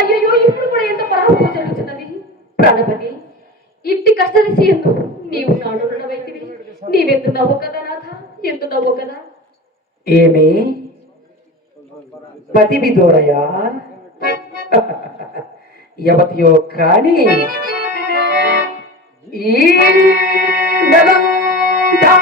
అయ్యో ఇప్పుడు కూడా ఎంత పరాభవం జరుగుతున్నది. ప్రాణపతి ఇంటి కష్టదశి ఎందు నీవు నాడు రుణవైతివి. నీవెందు నవ్వు కదా నాథ, ఎందు నవ్వు కదా. ఏమి పతివి దూరయా యవతియో కాని ఈ నెలంతా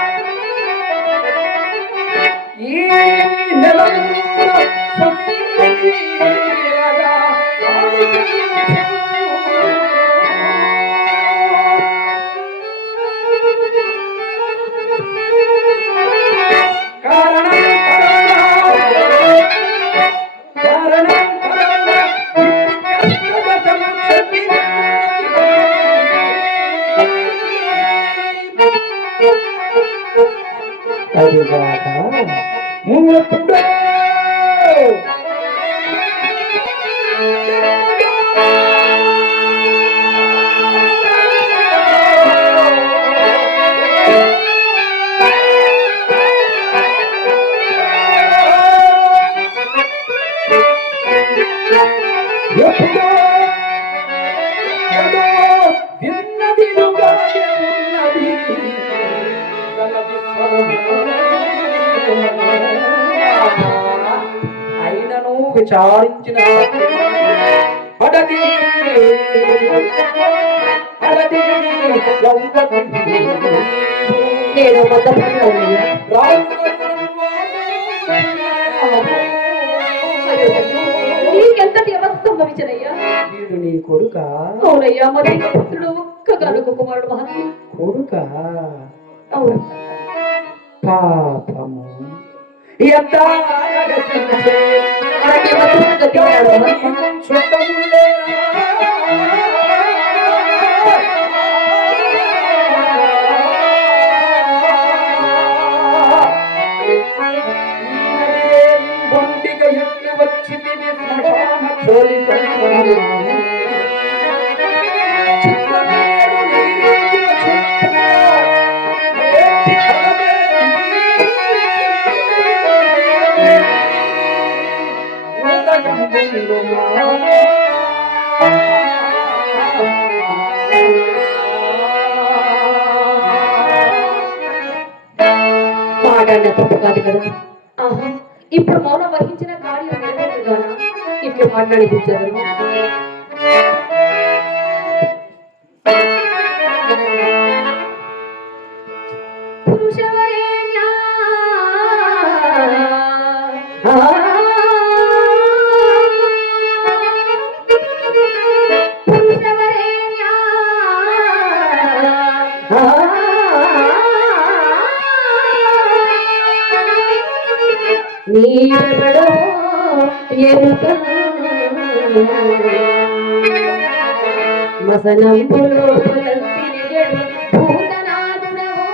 అయినను విచారించిన నేను నీకెంతటి అవస్థ సంభవించదయ్యా? వీడు నీ కొడుక? అవునయ్యా, మరి పుత్రుడు ఒక్కగానొక్క కుమారుడు మహత్యం కొడుక. అవును. పాపము ఎంత ఒంటిగా ఎట్లు వచ్చి మాట్లాడిన తప్పు కాదు కదా. ఆహా, ఇప్పుడు మౌనం వహించిన కార్యం నెరవేరుగానా ఇట్లు మాట్లాడిపించారు. నీవెవడో ఎరుక మసనంబులో తిరిగెడు భూతనాథుడవో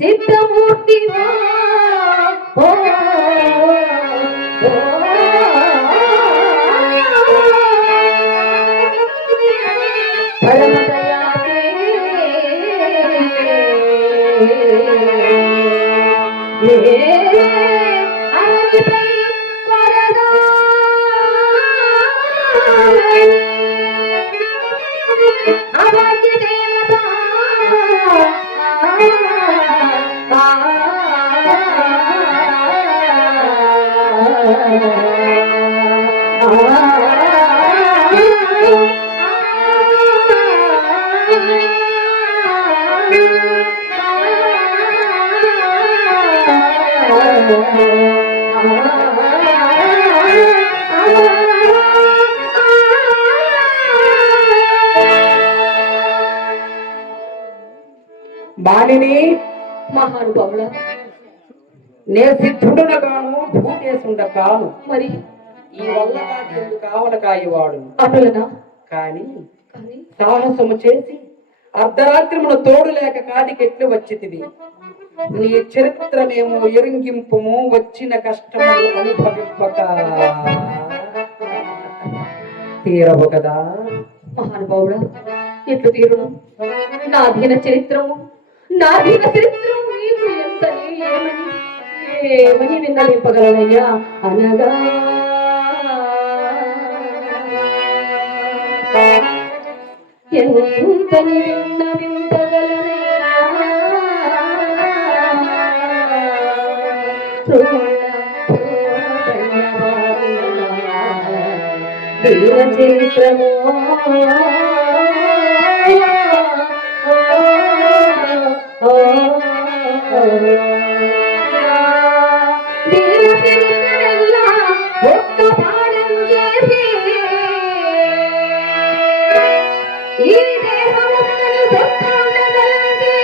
సిద్ధమూర్తివో అవాక్య దేవత మానిని మహానుభావుడా, నే సిద్ధుడనగాను భూదేశుండ కాను. మరి ఈ వల్ల నాకు కావల కాయవాడు అటులనా? కాని కానీ సాహసము చేసి అర్ధరాత్రిమున తోడు లేక కాడికెట్లు వచ్చితివి. నీ చరిత్రనేమో ఎరింగింపుము, వచ్చిన కష్టములు అనుభవింపక తీరవు కదా. మహానుభావుడా, ఎట్లు తీరును? నా దీన చరిత్రము మీకు ఎంతని ఏమని విన్నవింపగలనయ్యా అనగా ఎంతని విన్నవింపగలనయ్యా దీన చరిత్రము ఒక్క పాఠం చేసి ఈ దేహములను దొక్కగలది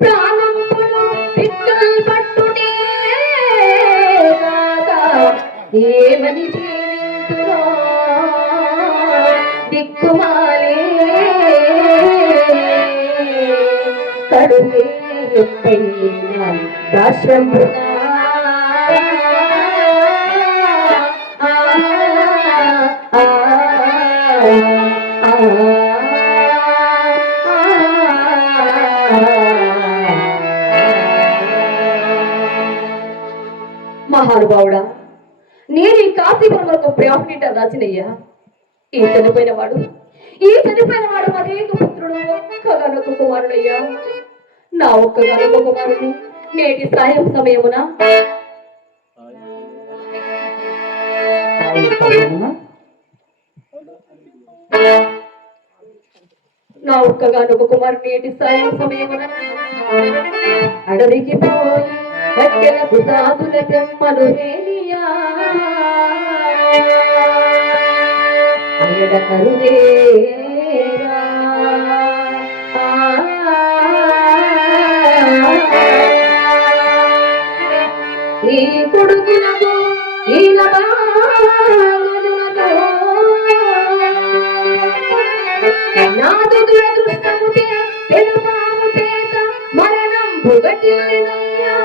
ప్రాణములు పిట్టలు పట్టునే కాదా ఏమని జీవింతురో దిక్కుమాలే కడులే ఎత్తైన దాశంబునా మహానుభావుడా, నేను ఈ కాశీపురం వరకు ప్రాఫిట్ రాసినయ్యా. ఈ చనిపోయిన వాడు మరేక పుత్రుడు ఒక్కగానొక్క కుమారుడయ్యా. నా ఒక్కగానొక్క కుమారుడిని నేటి సాయం సమయమున నేటి సాయం సమయమున అడవికి పోయి కట్టెలకు సాధుల తెమ్మలు రేనియా కరుదేరా ఈ కొడుకులకు ఈల నాదు దురదృష్టముతే తెలుపాము చేత మరణం భుగటిల్లెనయ్యా.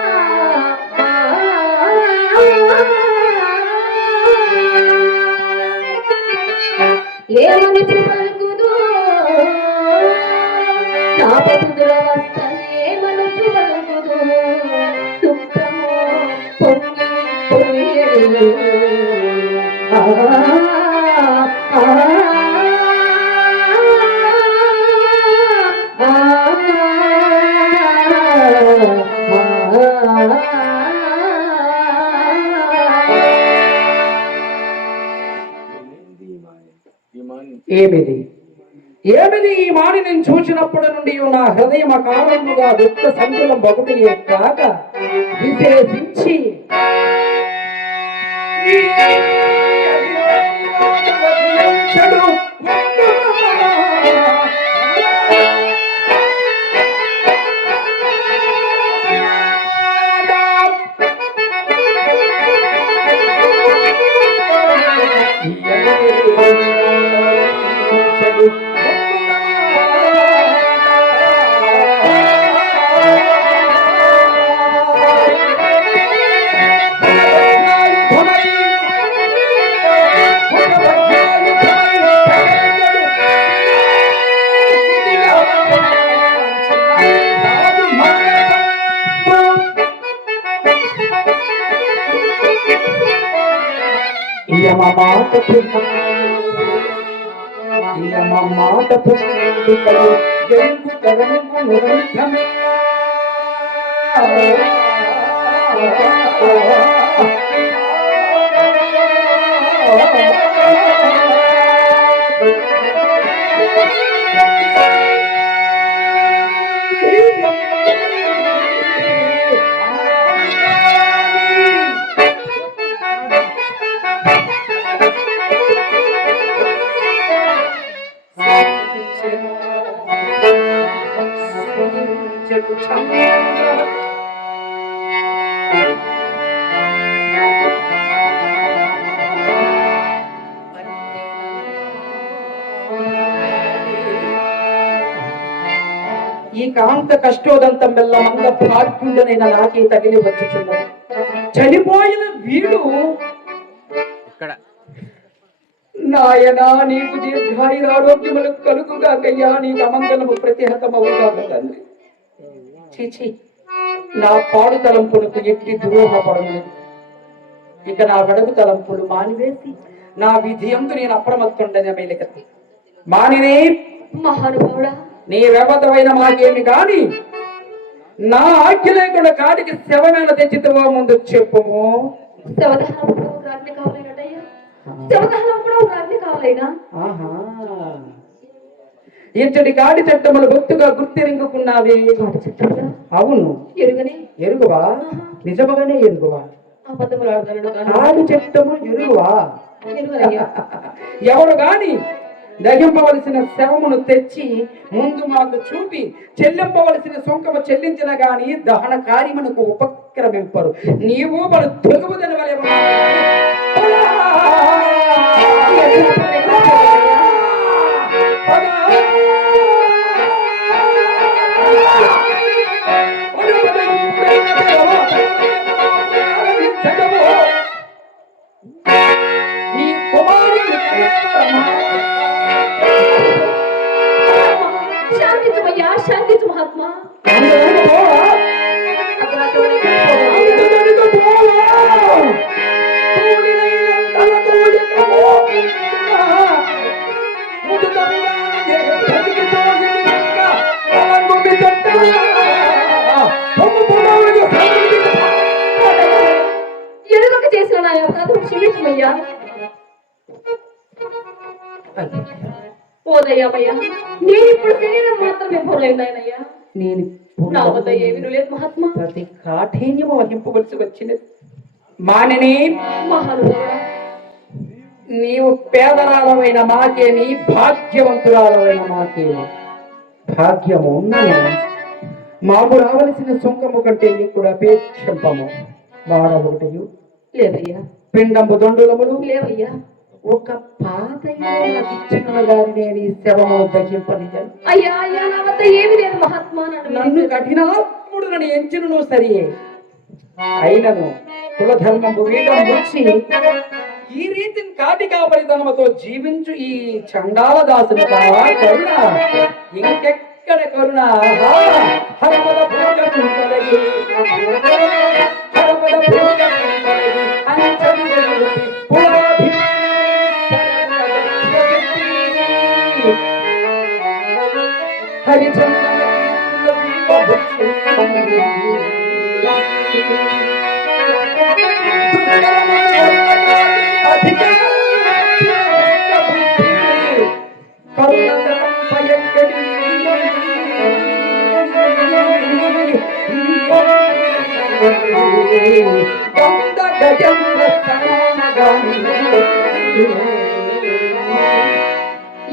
ఏమని పలుకుదు నా పదురవస్థ ఏమని పలుకుదు దుఃఖము పొంగి పొంగి ఏమిది ఈ మాని నేను చూసినప్పటి నుండి నా హృదయం అకారణముగా దుఃఖ సంకులం బగుటయే కాక విశేషించి మాట ఈ కాంత కష్టోదంతం వల్ల మంద భాగ్యుడనైన నాకే తగిలి వచ్చుచున్నది. చనిపోయిన వీడు నాయనా నీకు దీర్ఘాయురారోగ్యములు కలుగుగాకయ్యా, నీకు అమంగళము ప్రతిహతమవుగాక తండ్రి. చీచి, నా పాడు తలంపులకు ఎట్టి ద్రోహపడము. ఇక నా వెడగు తలంపులు మానివేసి నా విధి అందు నేను అప్రమత్తుండనే మేలుకతి. మానినే మహానుభావుడా, నీ వ్యవధమైన మాకేమి కాని నా ఆజ్ఞ లేకుండా కాటికి శవమేళ తెచ్చితవో ముందు చెప్పుము. శవదహనం కూడా ఒక ఆజ్ఞ కావాలైనట్టయ్యా, శవదహనం కూడా ఒక ఆజ్ఞ కావాలైనా. ఆహా, ఇంతటి కాడి చట్టములు గుర్తుగా గుర్తిరింగుకున్నావే. కాటి చట్టములా? అవును. ఎరుగని? ఎరుగువా? నిజముగానే ఎరుగువా? అబద్ధములు ఆడగలను కాని. కాడి చట్టము ఎరుగువా? ఎరుగనయ్యా. ఎవరు గాని దహింపవలసిన శవమును తెచ్చి ముందు మాకు చూపి చెల్లింపవలసిన సొంకము చెల్లించిన గాని దహన కార్యమునకు ఉపక్రమింపరు. నీవు మన తెలుగుదని వలె నీ కుమారుడు శాంతించమయ్యా, శాంతించు మహాత్మా. ఎరుగక చేసిన నా అపరాధం క్షమించమయ్యా. ఓదయ్యామయ్యా, నేను ఇప్పుడు శరీరం మాత్రమే పోలైందాయనయ్యా. నేను నా వద్ద ఏమీ లేదు మహాత్మా. ప్రతి కాఠిన్యము వహింపవలసి వచ్చినది. మానిని మహానుభావుడా, నీవు పేదరాలమైన మాకేమి, భాగ్యవంతురాలమైన మాకేమి. భాగ్యము మాకు రావలసిన సొంకము కంటే నీకు అపేక్షింపము. వాడ ఒకటయు లేదయ్యా. పిండంబు దండులములు లేవయ్యా. ఒక పాత ఇచ్చిన గారి నేను ఈ శవము దహింపనిజను. అయ్యా అయ్యా, నా వద్ద ఏమీ లేదు మహాత్మా. నన్ను కఠినాత్ముడు నన్ను ఎంచును సరియే, అయినను కులధర్మము వీటం వచ్చి ఈ రీతిని కాటి కాపరితనముతో జీవించు ఈ చండాల దాసుని కరుణ ఇంకెక్కడ కరుణ. హరపద భూగం కలిగి హరపద భూగం కలిగి అంచని వెలుగుతి పులాభిమానం హరిచంద్ర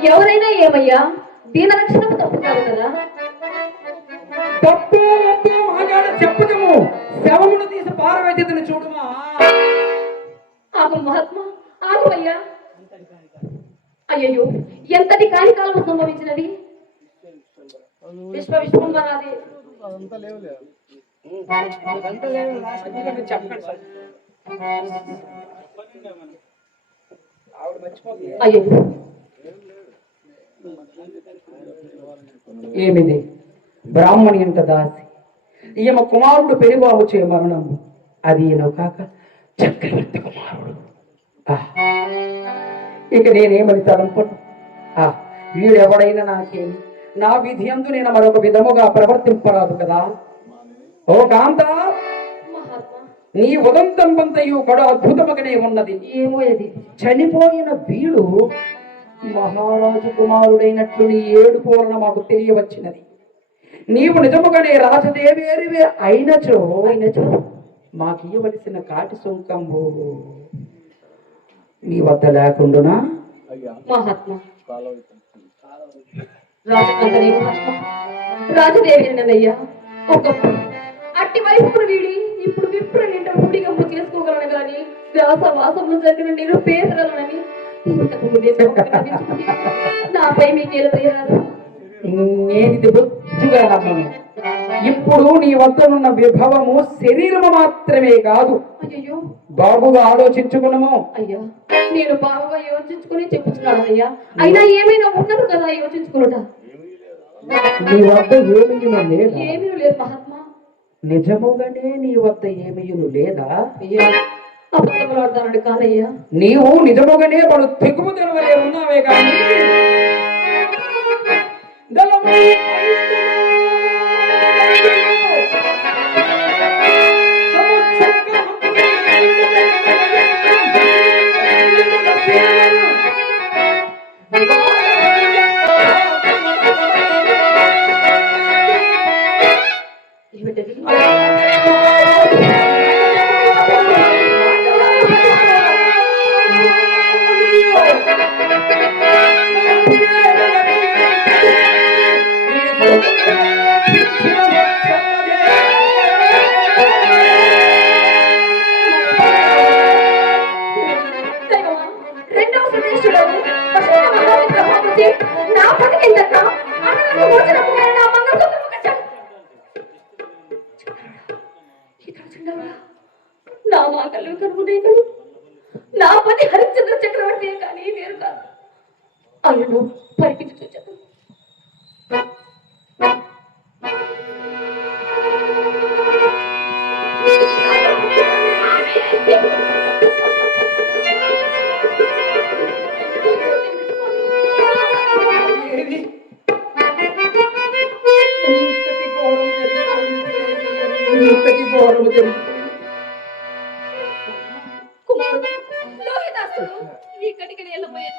ఎవరైనా ఏమయ్యా, దీన రక్షణకు తప్పు కాదు కదా. తప్పు ఒప్పు మాగాడ చెప్పదము, శవమును తీసి పారవేద్యతను చూడుమా. ఆగు మహాత్మా, ఆగు అయ్యా. అయ్యయ్యో, ఎంతటి కార్యకాలం సంభవించినది. విశ్వంబరాది అయ్యో, ఏమిది బ్రాహ్మణి అంట దాసి, ఈమె కుమారుడు పెరిబాబు చే మరణము, అది ఈయన కాక చక్రవర్తి కుమారుడు. ఇక నేనేమని తలంపను. వీడెవడైనా నాకేమి, నా విధి అందు నేను మరొక విధముగా ప్రవర్తింపరాదు కదా. ఓ కాంత, నీ ఉదంతం పంతయు కూడా అద్భుతముగానే ఉన్నది. ఏమో అది. చనిపోయిన వీడు మహారాజు కుమారుడైనట్లు నీ ఏడుపు వలన మాకు తెలియవచ్చినది. నీవు నిజముగానే రాజదేవేరివే అయినచో మాకు ఇవ్వవలసిన కాటి సుంకము నీ వద్ద లేకుండునా? మహాత్మా రాజకందరి మహాత్మా రాజదేవేరినయ్యా. ఒకప్పుడు అట్టి వైపును వీడి ఇప్పుడు విప్ర నిండా ఊడిగమ్ము చేసుకోగలను గాని వాసంలో జరిగిన నేను పేదలనని నాపై మీకేలా తయారు? నేనిది బొత్తుగా నమ్మను. ఇప్పుడు నీ వద్దనున్న విభవము శరీరము మాత్రమే కాదు. అయ్యో బాగుగా ఆలోచించుకున్నాము. అయ్యా నేను బాగుగా యోచించుకుని చెప్పుచున్నాను అయ్యా. అయినా ఏమైనా ఉన్నది కదా యోచించుకున్నట. నీ వద్ద ఏమీయును లేదా? ఏమీ లేదు మహాత్మా. నిజముగానే నీ వద్ద ఏమీయును లేదా? అయ్యా అబద్ధములాడతానని కాదయ్యా. నీవు నిజముగానే వాడు తెగుముదల వలె ఉన్నావే కానీ ఏమిటది? రెండవ సురేషుడు నా పనికి నా మాటలు కనుగొనేకడు నా పని హరిశ్చంద్ర చక్రవర్తి కానీ వేరు కాదు. ఆయనను పరికించి చూచాను. కుమారుడు లోహిదాసుడు ఇక్కడికి వెళ్ళబోయే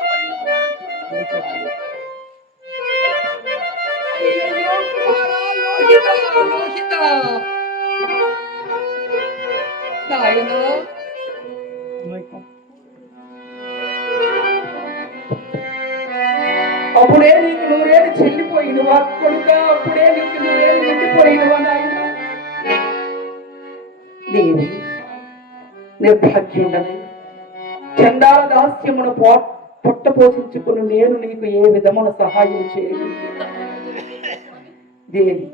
అప్పుడే నీకు నూరేళ్ళు చెల్లిపోయినవా కొడుక? అప్పుడే నీకు నూరేళ్ళు నిండిపోయినవా నాయన? దేవి నిర్భాగ్యుడని చండాల దాస్యమును పొట్ట పోషించుకుని నేను నీకు ఏ విధమున సహాయం చేయలేదు. దేవి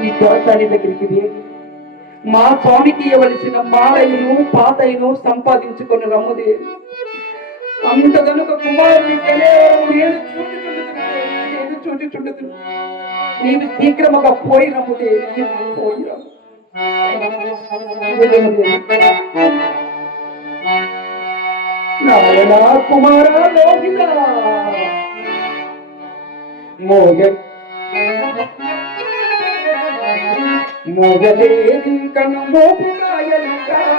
ఈ దోసారి దగ్గరికి వేగి మా స్వామికి ఇవ్వవలసిన మాలయును పాతయును సంపాదించుకుని రమ్ముదేవి. అంత కనుక కుమారుని నేను చూచుచుండదు. నీవు శీఘ్రముగా పోయి రమ్ముదేవి, పోయి రమ్ము. నాయనా కుమార లోహిత మోగలేదింకను మోగలేదింకను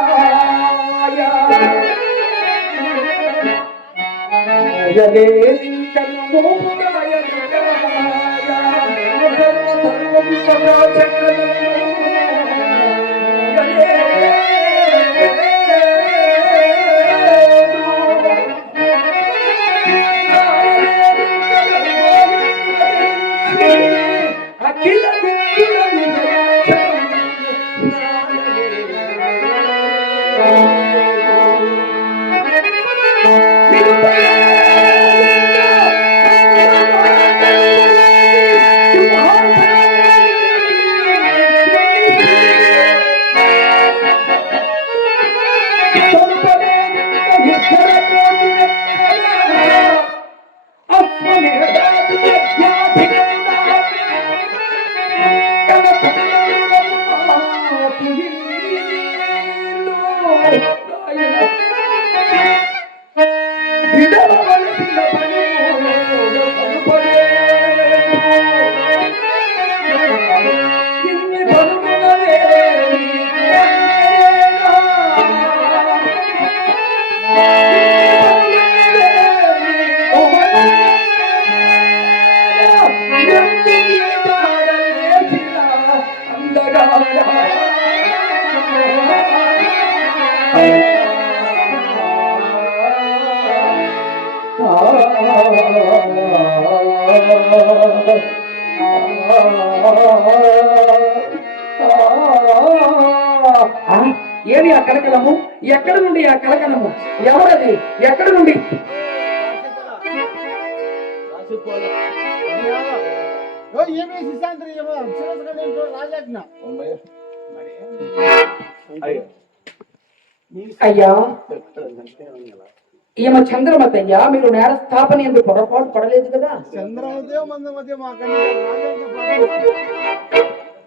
ఏమి ఆ కలకలము? ఎక్కడ నుండి ఆ కలకలము? ఎవరది? ఎక్కడ నుండి? అయ్యా, ఈమె చంద్రమతి అయ్యా. మీరు నేర స్థాపన ఎందుకు పొరపాటు పడలేదు కదా?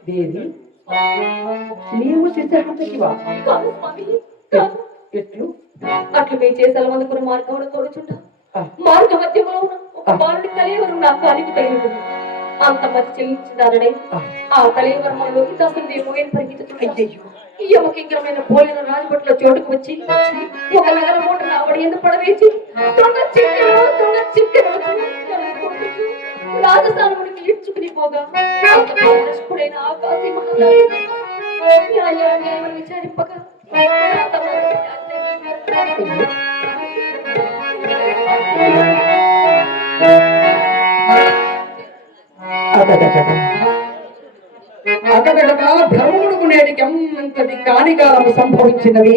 దేవి, నీవు శిశువా? కాదు స్వామి, కాదు. ఎట్లు? అట్లు మీ చేసే మందుకున్న మార్గంలో తోడుచుంటా మార్గ మధ్యంలో ఉన్న ఒక బాలుడి కలేవరం నా కాలికి తగిలింది. అంత మతి చెల్లించిందాలనే ఆ కలేవరంలోకి దశదేమో పరిగెత్తుతున్నాడు. యమకింకరమైన పోలిన రాజభట్ల చోటుకు వచ్చి ఒక నగర మూట నావడి ఎందుకు పడవేసి దొంగ చిక్కెను రాజస్థానమునికి ఈడ్చుకుని పోగా నిష్ఠుడైన ఆకాశీ మహారాజు న్యాయాన్ని విచారింపగా అకడగా ధర్మమునకు నేటికి ఎంతటి కానికాలము సంభవించినది.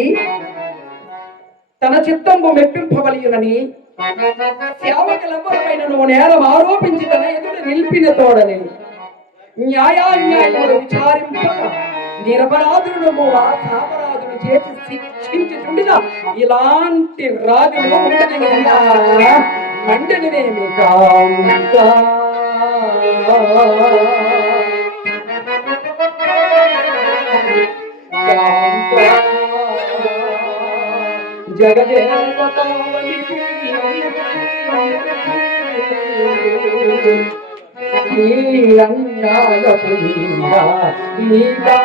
తన చిత్తంబు మెప్పింపవలయునని సేవకులెవరిపైన నువ్వు నేరం ఆరోపించి తన ఎదుట నిలిపిన తోడని న్యాయాన్యాయములు విచారింప నిరపరాధులను కూడా సాపరాధులు చేసి శిక్షించుచుండిన ఇలాంటి రాజులు మండలినేమి కాంకా జగదేవతావని అన్యాయపుణ్యా నీకా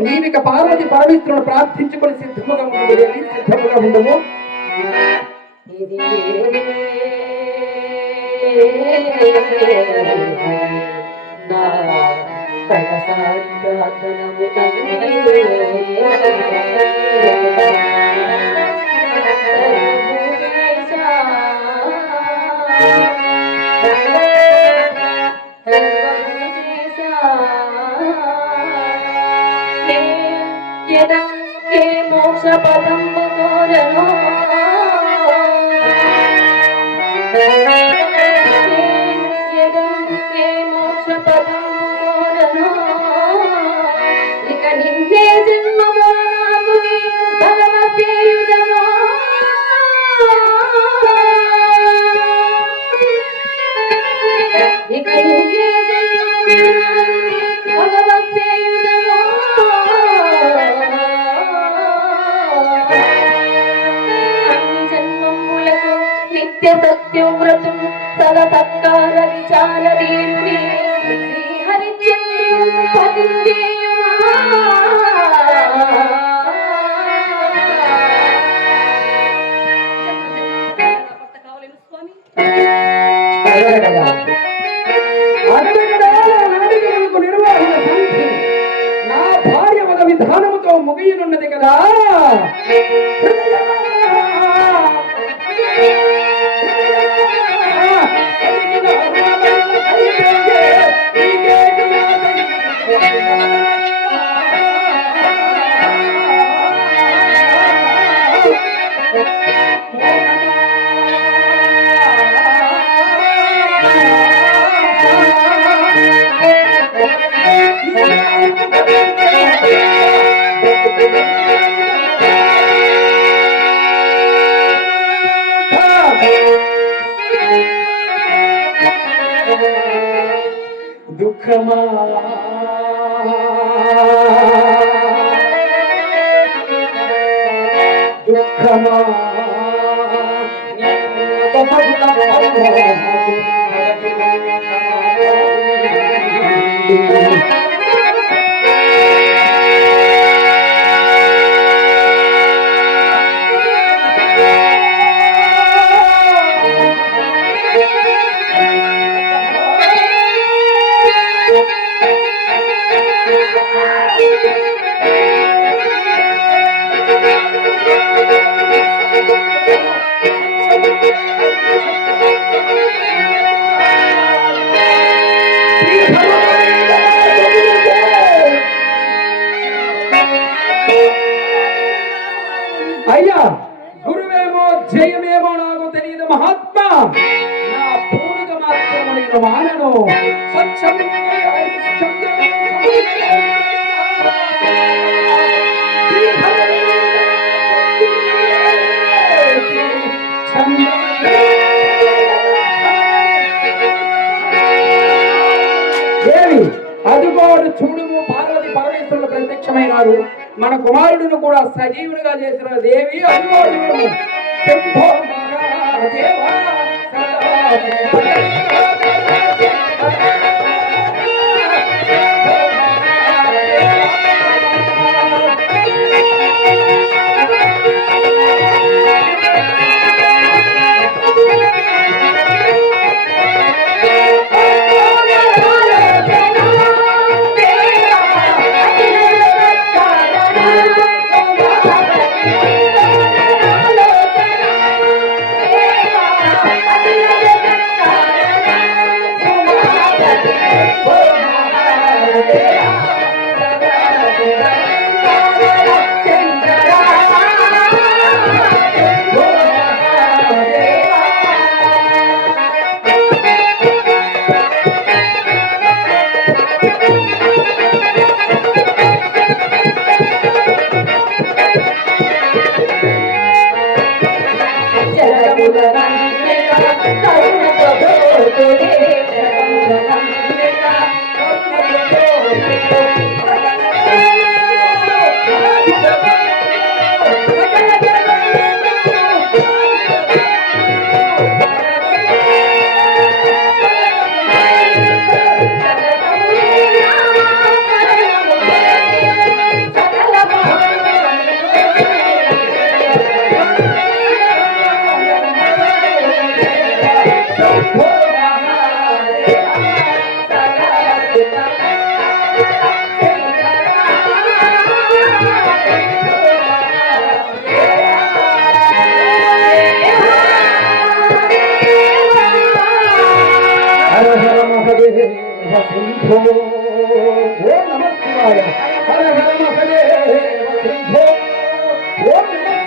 నీవిక పార్వతి పరమేశ్వరుడు ప్రార్థించుకొని సిద్ధముగా ఉండదు. సిద్ధముగా ఉండము. మోక్ష పదం కోరను మోక్ష పదం కోరను ఇక నిన్నే జన్మము నాకు భగవద్గీతము ఇక నిన్నే జన్మము భగవద్గీతము నిత్య సత్యవ్రతం సల సత్కార విచార దీర్ఘి శ్రీహరిచంద్రుడు పతిందేయుమా నా భార్య మద విధానముతో ముగియనున్నది కదా. దుఃఖమా దుఃఖమా అయ్యా గురువేమో జయమేమో నాకు తెలియదు మహాత్మా నా పూనుక మాత్రము నేను మానను దేవి అదుగోడు చూడుము పార్వతి పరమేశ్వరులు ప్రత్యక్షమైనారు మన కుమారుడిని కూడా సజీవునిగా చేసిన దేవి అదుగోడు శంభో మహాదేవా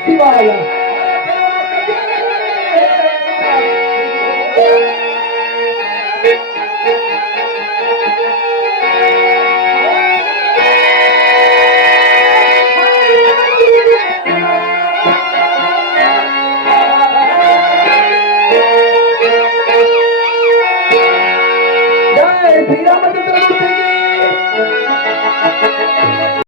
శివాయ